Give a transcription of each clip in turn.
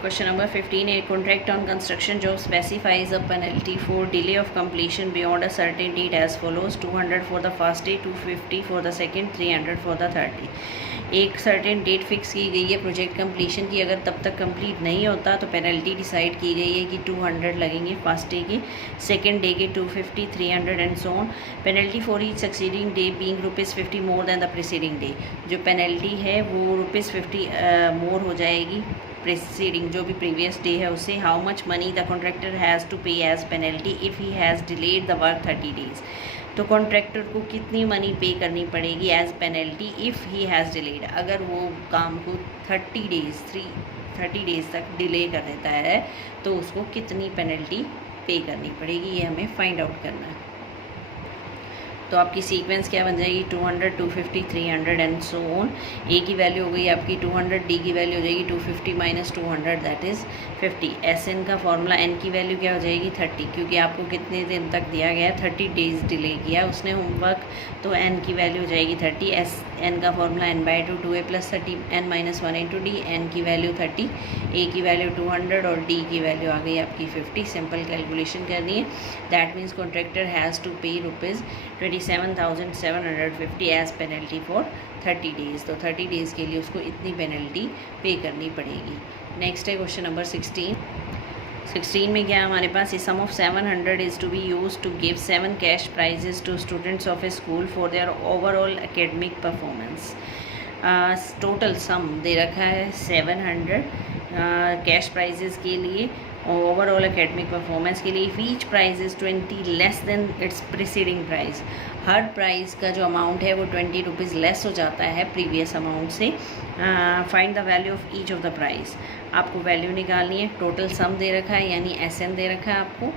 Question number 15. A contract on construction job specifies a penalty for delay of completion beyond a certain date as follows: 200 for the first day, 250 for the second, 300 for the third day. एक certain date fix की गई है project completion की, अगर तब तक complete नहीं होता तो पेनल्टी डिसाइड की गई है कि 200 लगेंगे फर्स्ट डे के, सेकंड डे के 250, 300 and so on. Penalty for each succeeding day being ₹50 more than the preceding day. जो पेनल्टी है वो ₹50 मोर हो जाएगी प्रीसीडिंग जो भी प्रीवियस डे है उससे. How much money the contractor has to pay as penalty if he has delayed the work 30 days. तो कॉन्ट्रैक्टर को कितनी मनी पे करनी पड़ेगी as penalty if he has delayed, अगर वो काम को 30 डेज़ तक डिले कर देता है तो उसको कितनी पेनल्टी पे करनी पड़ेगी, ये हमें फाइंड आउट करना है. तो आपकी सीक्वेंस क्या बन जाएगी? 200, 250, 300 एंड सो ऑन. ए की वैल्यू हो गई आपकी 200, डी की वैल्यू हो जाएगी 250 minus 200 that is 50. S N का फॉर्मूला, एन की वैल्यू क्या हो जाएगी? 30, क्योंकि आपको कितने दिन तक दिया गया है, 30 डेज़ डिले किया उसने होमवर्क, तो एन की वैल्यू हो जाएगी 30. एस एन का formula n/2 2a + 30 n - 1 × d. N की वैल्यू 30, ए की वैल्यू 200 और डी की वैल्यू आ गई आपकी 50. सिंपल कैलकुलेशन करनी है. That means contractor has to pay ₹27,750 as penalty for 30 days. तो 30 डेज़ के लिए उसको इतनी पेनल्टी पे करनी पड़ेगी. नेक्स्ट है क्वेश्चन नंबर 16 में क्या है हमारे पास? A sum of 700 is to be use to give 7 cash prizes to students of a school for their overall academic performance. Total sum दे रखा है 700 कैश प्राइजेज के लिए ओवरऑल एकेडमिक परफॉर्मेंस के लिए. If each prize is 20 less than its preceding price, हर price का जो अमाउंट है वो ₹20 लेस हो जाता है प्रीवियस अमाउंट से. Find the value of each of the price. आपको वैल्यू निकालनी है. टोटल सम दे रखा है यानी SN दे रखा है आपको,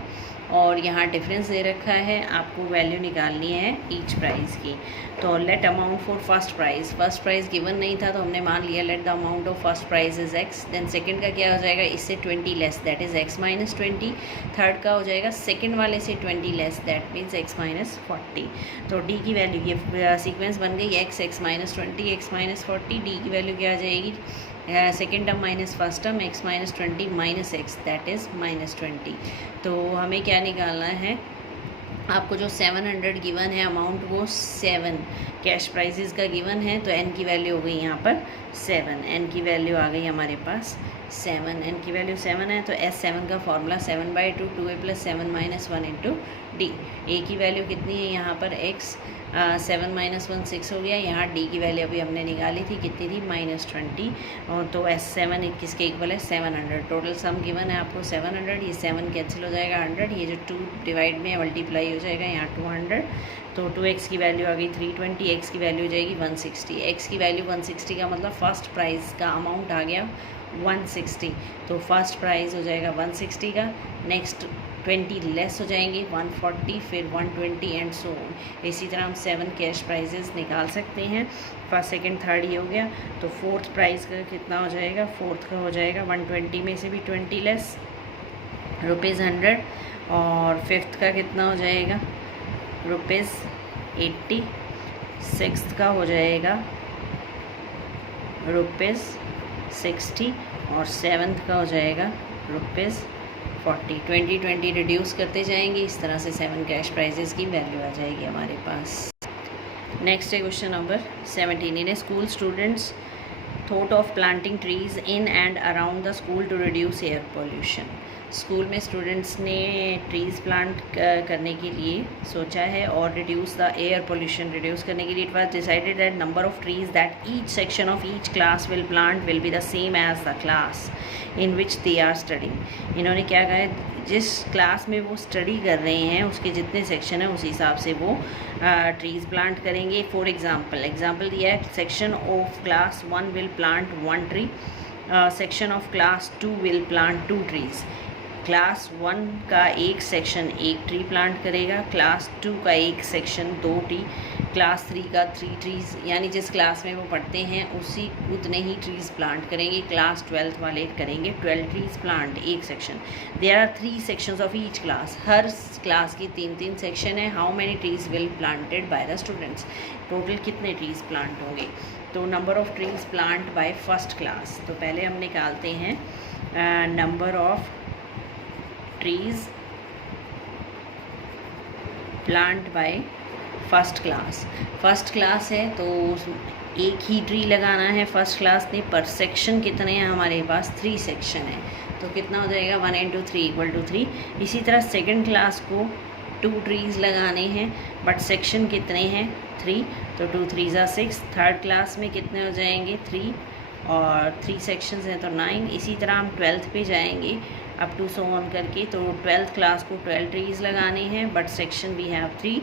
और यहाँ डिफरेंस दे रखा है, आपको वैल्यू निकालनी है ईच प्राइस की. तो let amount for first price. First price given नहीं था तो हमने मान लिया let the amount of first price is X. Then second का क्या हो जाएगा? इससे 20 less that is X - 20. Third का हो जाएगा सेकंड वाले से 20 लेस दैट मीन्स X - 40. तो डी की वैल्यू, ये सीक्वेंस बन गई X - 20 X - 40. डी की वैल्यू क्या आ जाएगी? Second term minus first term X - 20 minus X that is -20. तो हमें क्या निकालना है? आपको जो 700 गिवन है अमाउंट वो 7 कैश प्राइजेस का गिवन है, तो n की वैल्यू हो गई यहाँ पर 7. n की वैल्यू आ गई हमारे पास 7. n की वैल्यू 7 है तो S7 का फॉर्मूला 7/2 2a + 7 - 1 × d. a की वैल्यू कितनी है यहाँ पर? X 7 - 1 6 हो गया. यहाँ d की वैल्यू अभी हमने निकाली थी, कितनी थी? -20. और तो S7 किसके इक्वल है? 700. टोटल सम गिवन है आपको 700. ये 7 कैंसिल हो जाएगा 100, ये जो 2 डिवाइड में मल्टीप्लाई हो जाएगा यहाँ 200. तो 2x की वैल्यू आ गई 320, x की वैल्यू हो जाएगी 160. x की वैल्यू 160 का मतलब फर्स्ट प्राइज़ का अमाउंट आ गया 160. तो फर्स्ट प्राइज़ हो जाएगा 160 का. नेक्स्ट 20 लेस हो जाएंगे 140, फिर 120 एंड सो ऑन. इसी तरह हम 7 कैश प्राइजेस निकाल सकते हैं. फर्स्ट सेकंड थर्ड ये हो गया. तो फोर्थ प्राइज़ का कितना हो जाएगा? फोर्थ का हो जाएगा 120 में से भी 20 लेस ₹100. और फिफ्थ का कितना हो जाएगा? ₹80. सिक्स्थ का हो जाएगा ₹60. और सेवन्थ का हो जाएगा ₹40. 20 रिड्यूस करते जाएंगे, इस तरह से 7 कैश प्राइजेस की वैल्यू आ जाएगी हमारे पास. नेक्स्ट है question number 17. In school students thought of planting trees in and around the school to reduce air pollution. School में स्टूडेंट्स ने ट्रीज़ प्लांट करने के लिए सोचा है और reduce the air pollution reduce करने के लिए. It was decided that number of trees that each section of each class will plant will be the same as the class in which they are studying. इन्होंने क्या कहा है? जिस class में वो स्टडी कर रहे हैं उसके जितने सेक्शन हैं उस हिसाब से वो ट्रीज़ प्लांट करेंगे. फॉर एग्जाम्पल दिया है, section of class 1 will plant 1 tree, section of class 2 will plant 2 trees. Class 1 का एक सेक्शन 1 ट्री प्लांट करेगा, क्लास 2 का एक सेक्शन 2 ट्री, क्लास 3 का 3 ट्रीज़. यानी जिस क्लास में वो पढ़ते हैं उसी उतने ही ट्रीज़ प्लांट करेंगे. क्लास 12th वाले करेंगे 12 ट्रीज़ प्लांट एक section. There are 3 sections of each class. हर क्लास की 3-3 सेक्शन है. How many trees will planted by the students. Total कितने ट्रीज़ प्लांट होंगे? तो number of trees plant by first class. तो पहले हम निकालते हैं number of trees plant by first class है तो एक ही ट्री लगाना है फर्स्ट क्लास ने। पर सेक्शन कितने हैं हमारे पास, 3 सेक्शन है, तो कितना हो जाएगा 1 × 3 = 3। इसी तरह सेकंड क्लास को 2 ट्रीज़ लगाने हैं बट सेक्शन कितने हैं 3, तो 2 × 3 = 6। थर्ड क्लास में कितने हो जाएंगे 3 और 3 सेक्शंस हैं तो 9। इसी तरह हम 12th पे जाएंगे अप टू सो ऑन करके, तो 12th क्लास को 12 ट्रीज़ लगाने हैं बट सेक्शन वी हैव 3।